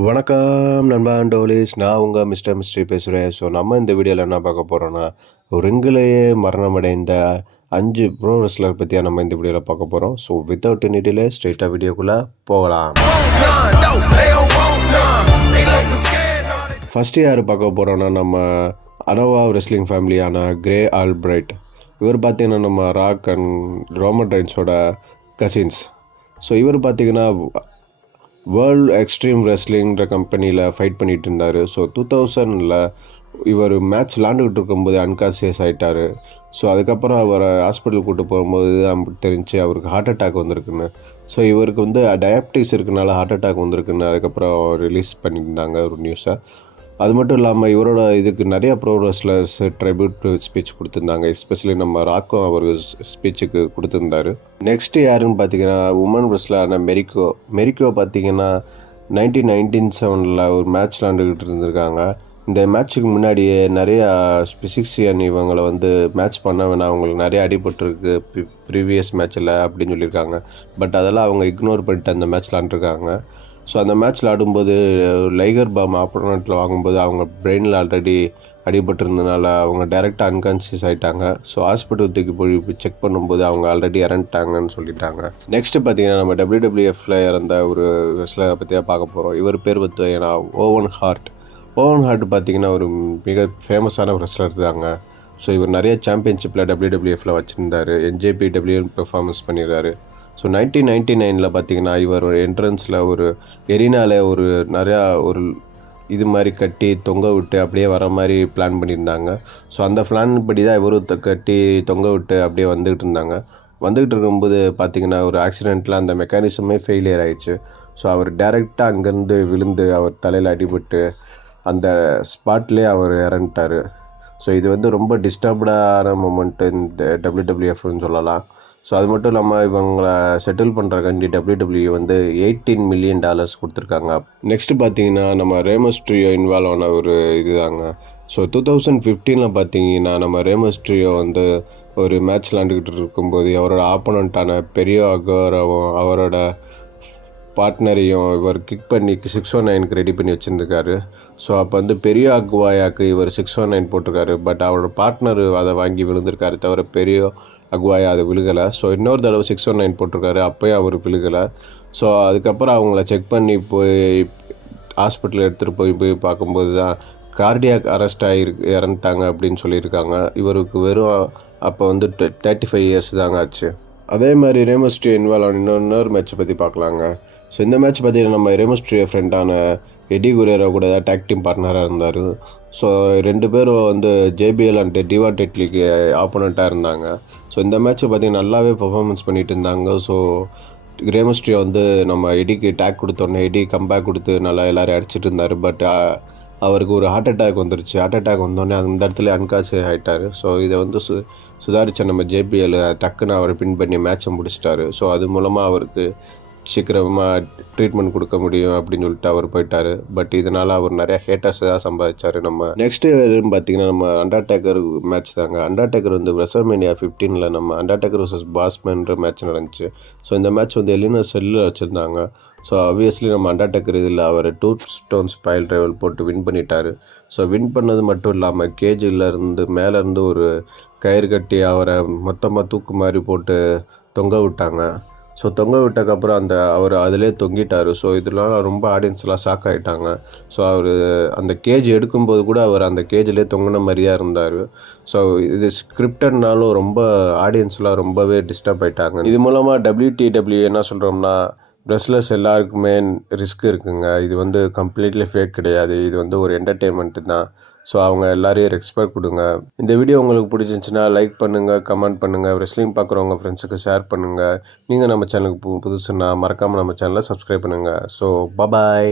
வணக்கம் நண்பா டோலிஸ், நான் உங்கள் மிஸ்டர் பேசுகிறேன். ஸோ நம்ம இந்த வீடியோவில் என்ன பார்க்க போகிறோன்னா, ரிங்கிலேயே மரணமடைந்த 5 ப்ரோ ரெஸ்லர் பற்றியாக நம்ம இந்த வீடியோவில் பார்க்க போகிறோம். ஸோ வித்தவுட் எனி டிலே ஸ்ட்ரெயிட்டாக வீடியோக்குள்ளே போகலாம். ஃபஸ்ட்டு யார் பார்க்க போகிறோன்னா, நம்ம அனோவா ரெஸ்லிங் ஃபேமிலியான கிரே ஆல்பிரைட். இவர் பார்த்திங்கன்னா நம்ம ராக் அண்ட் ரோமன் ரெயின்ஸோட கசின்ஸ். ஸோ இவர் பார்த்திங்கன்னா வேர்ல்டு எக்ஸ்ட்ரீம் ரெஸ்லிங்கிற கம்பெனியில் ஃபைட் பண்ணிகிட்டு இருந்தார். ஸோ 2000 இவர் மேட்ச் விளாண்டுக்கிட்டு இருக்கும்போது அன்கான்சியஸ் ஆகிட்டார். ஸோ அதுக்கப்புறம் அவரை ஹாஸ்பிட்டல் கூப்பிட்டு போகும்போது தான் தெரிஞ்சு அவருக்கு ஹார்ட் அட்டாக் வந்திருக்குன்னு. ஸோ இவருக்கு வந்து டயபிட்டிஸ் இருக்கனால ஹார்ட் அட்டாக் வந்திருக்குன்னு அதுக்கப்புறம் ரிலீஸ் பண்ணியிருந்தாங்க ஒரு நியூஸை. அது மட்டும் இல்லாமல் இவரோட இதுக்கு நிறைய ப்ரோ ரெஸ்லர்ஸ் ட்ரிபியூட் ஸ்பீச் கொடுத்துருந்தாங்க. எஸ்பெஷலி நம்ம ராக்கும் அவர் ஸ்பீச்சுக்கு கொடுத்துருந்தாரு. நெக்ஸ்ட்டு யாருன்னு பார்த்தீங்கன்னா உமன் ரெஸ்லரான மெரிக்கோ பார்த்தீங்கன்னா 1997 ஒரு மேட்ச் விளாண்டுக்கிட்டு இருந்திருக்காங்க. இந்த மேட்ச்சுக்கு முன்னாடியே நிறையா பிசிக்ஸியன் இவங்களை வந்து மேட்ச் பண்ண வேணாம், அவங்களுக்கு நிறைய அடிபட்டுருக்கு ப்ரீவியஸ் மேட்ச்சில் அப்படின்னு சொல்லியிருக்காங்க. பட் அதெல்லாம் அவங்க இக்னோர் பண்ணிட்டு அந்த மேட்ச் விளாண்டுருக்காங்க. ஸோ அந்த மேட்ச்சில் ஆடும்போது லைகர் பாம் ஆப்போனண்ட்டில் வாங்கும்போது அவங்க பிரெயினில் ஆல்ரெடி அடிபட்டிருந்தனால அவங்க டைரெக்டாக அன்கான்சியஸ் ஆகிட்டாங்க. ஸோ ஹாஸ்பிட்டல் தூக்கி போய் செக் பண்ணும்போது அவங்க ஆல்ரெடி இறந்துட்டாங்கன்னு சொல்லிட்டாங்க. நெக்ஸ்ட்டு பார்த்தீங்கன்னா நம்ம WWFல இறந்த ஒரு ரெஸ்லரை பற்றியாக பார்க்க போகிறோம். இவர் பேர் பார்த்தீங்கன்னா ஓவன் ஹார்ட் பார்த்தீங்கன்னா ஒரு மிக ஃபேமஸான ரெஸ்லர் தாங்க. ஸோ இவர் நிறைய சாம்பியன்ஷிப்பில் WWFல வச்சுருந்தார். NJPW பெர்ஃபார்மன்ஸ் பண்ணியிருக்காரு. ஸோ 1999 பார்த்தீங்கன்னா இவர் ஒரு என்ட்ரன்ஸில் ஒரு எரினால ஒரு நிறையா ஒரு இது மாதிரி கட்டி தொங்க விட்டு அப்படியே வர மாதிரி பிளான் பண்ணியிருந்தாங்க. ஸோ அந்த பிளான் படி தான் இவரும் கட்டி தொங்க விட்டு அப்படியே வந்துக்கிட்டு இருக்கும்போது பார்த்திங்கன்னா ஒரு ஆக்சிடெண்ட்டில் அந்த மெக்கானிசமே ஃபெயிலியர் ஆகிடுச்சு. ஸோ அவர் டைரெக்டாக அங்கேருந்து விழுந்து அவர் தலையில் அடிபட்டு அந்த ஸ்பாட்லேயே அவர் இறந்துட்டார். ஸோ இது வந்து ரொம்ப டிஸ்டர்ப்டான மூமெண்ட்டு இந்த WWFன்னு சொல்லலாம். ஸோ அது மட்டும் இல்லாமல் இவங்களை செட்டில் பண்ணுறக்காண்டி WWE வந்து $18 million கொடுத்துருக்காங்க. நெக்ஸ்ட்டு பார்த்தீங்கன்னா நம்ம ரேமஸ்ட்ரியோ இன்வால்வ் ஆன ஒரு இதுதாங்க. ஸோ 2015 பார்த்தீங்கன்னா நம்ம ரேமஸ்ட்ரியோ வந்து ஒரு மேட்ச் விளாண்டுக்கிட்டு இருக்கும்போது அவரோட ஆப்போனண்ட்டான பெரிய அகோராவும் அவரோட பார்ட்னரையும் இவர் கிக் பண்ணி 619க்கு ரெடி பண்ணி வச்சுருந்துருக்காரு. ஸோ அப்போ வந்து பெரிய அக்வாயாக்கு இவர் 619 போட்டிருக்காரு. பட் அவரோட பார்ட்னர் அதை வாங்கி விழுந்திருக்காரு தவிர பெரிய அக்வாயா அது விழுகலை. ஸோ இன்னொரு தடவை 619 போட்டிருக்காரு, அப்போயும் அவர் விழுகலை. ஸோ அதுக்கப்புறம் அவங்கள செக் பண்ணி போய் ஹாஸ்பிட்டல் எடுத்துகிட்டு போய் பார்க்கும்போது தான் கார்டியாக் அரெஸ்ட் இறந்துட்டாங்க அப்படின்னு சொல்லியிருக்காங்க. இவருக்கு வெறும் அப்போ வந்து 35 years தாங்க ஆச்சு. அதே மாதிரி ரேமஸ்ட்ரியோ இன்வால்வ் ஆன இன்னொரு மேட்ச்சை பற்றி பார்க்கலாங்க. ஸோ இந்த மேட்ச் பார்த்தீங்கன்னா நம்ம ரேமஸ்ட்ரியோ ஃப்ரெண்டான எடி குரேரோ கூட தான் டேக் டீம் பார்ட்னராக இருந்தார். ஸோ 2 பேரும் வந்து JBL அண்ட் டிவான் டெட்லிக்கு ஆப்போனண்ட்டாக இருந்தாங்க. ஸோ இந்த மேட்ச்சை பார்த்தீங்கன்னா நல்லாவே பர்ஃபார்மன்ஸ் பண்ணிகிட்டு இருந்தாங்க. ஸோ ரேமஸ்ட்ரியோ வந்து நம்ம எடிக்கு டேக் கொடுத்தோன்னே எடி கம்பேக் கொடுத்து நல்லா எல்லோரும் அடிச்சிட்டு இருந்தார். பட் அவருக்கு ஒரு ஹார்ட் அட்டாக் வந்துருச்சு. ஹார்ட் அட்டாக் வந்தோடனே அந்த இடத்துல அன்கான்சியஸ் ஆகிட்டார். ஸோ இதை வந்து சுதாரித்த நம்ம JBL டக்குன்னு அவரை பின் பண்ணி மேட்சை முடிச்சிட்டாரு. ஸோ அது மூலமாக அவருக்கு சீக்கிரமாக ட்ரீட்மெண்ட் கொடுக்க முடியும் அப்படின்னு சொல்லிட்டு அவர் போயிட்டார். பட் இதனால் அவர் நிறையா ஹேட்டர்ஸை தான் சம்பாதிச்சார். நம்ம நெக்ஸ்ட்டு பார்த்திங்கன்னா நம்ம அண்டர்டேக்கர் மேட்ச் தாங்க. அண்டர்டேக்கர் வந்து WrestleMania 15 நம்ம அண்டர்டேக்கர் vs பாஸ்மேன்ற மேட்ச் நடந்துச்சு. ஸோ இந்த மேட்ச் வந்து எலினா செல்லில் வச்சுருந்தாங்க. ஸோ ஆப்வியஸ்லி நம்ம அண்டர்டேக்கர் இதில் அவர் 2 stones pile driver போட்டு வின் பண்ணிட்டார். ஸோ வின் பண்ணது மட்டும் இல்லாமல் கேஜில் இருந்து மேலேருந்து ஒரு கயிறு கட்டி அவரை மொத்தமாக தூக்கு மாதிரி போட்டு தொங்க விட்டாங்க. ஸோ தொங்க விட்டக்கப்புறம் அவர் அதிலே தொங்கிட்டார். ஸோ இதெல்லாம் ரொம்ப ஆடியன்ஸ்லாம் ஷாக் ஆகிட்டாங்க. ஸோ அவர் அந்த கேஜ் எடுக்கும்போது கூட அவர் அந்த கேஜிலே தொங்கின மாதிரியாக இருந்தார். ஸோ இது ஸ்கிரிப்டட்னாலும் ரொம்ப ஆடியன்ஸ்லாம் ரொம்பவே டிஸ்டர்ப் ஆகிட்டாங்க. இது மூலமாக WTW என்ன சொல்கிறோம்னா, ரெஸ்லர்ஸ் எல்லாருக்குமே ரிஸ்க் இருக்குங்க. இது வந்து கம்ப்ளீட்லி ஃபேக் கிடையாது. இது வந்து ஒரு என்டர்டெயின்மெண்ட்டு தான். ஸோ அவங்க எல்லாரையும் ரெஸ்பெக்ட் கொடுங்க. இந்த வீடியோ உங்களுக்கு பிடிச்சிருந்துச்சுன்னா லைக் பண்ணுங்கள், கமெண்ட் பண்ணுங்கள், ரெஸ்லிங் பார்க்குறவங்க ஃப்ரெண்ட்ஸுக்கு ஷேர் பண்ணுங்கள். நீங்கள் நம்ம சேனலுக்கு புதுசுன்னா மறக்காமல் நம்ம சேனலை சப்ஸ்கிரைப் பண்ணுங்கள். So bye.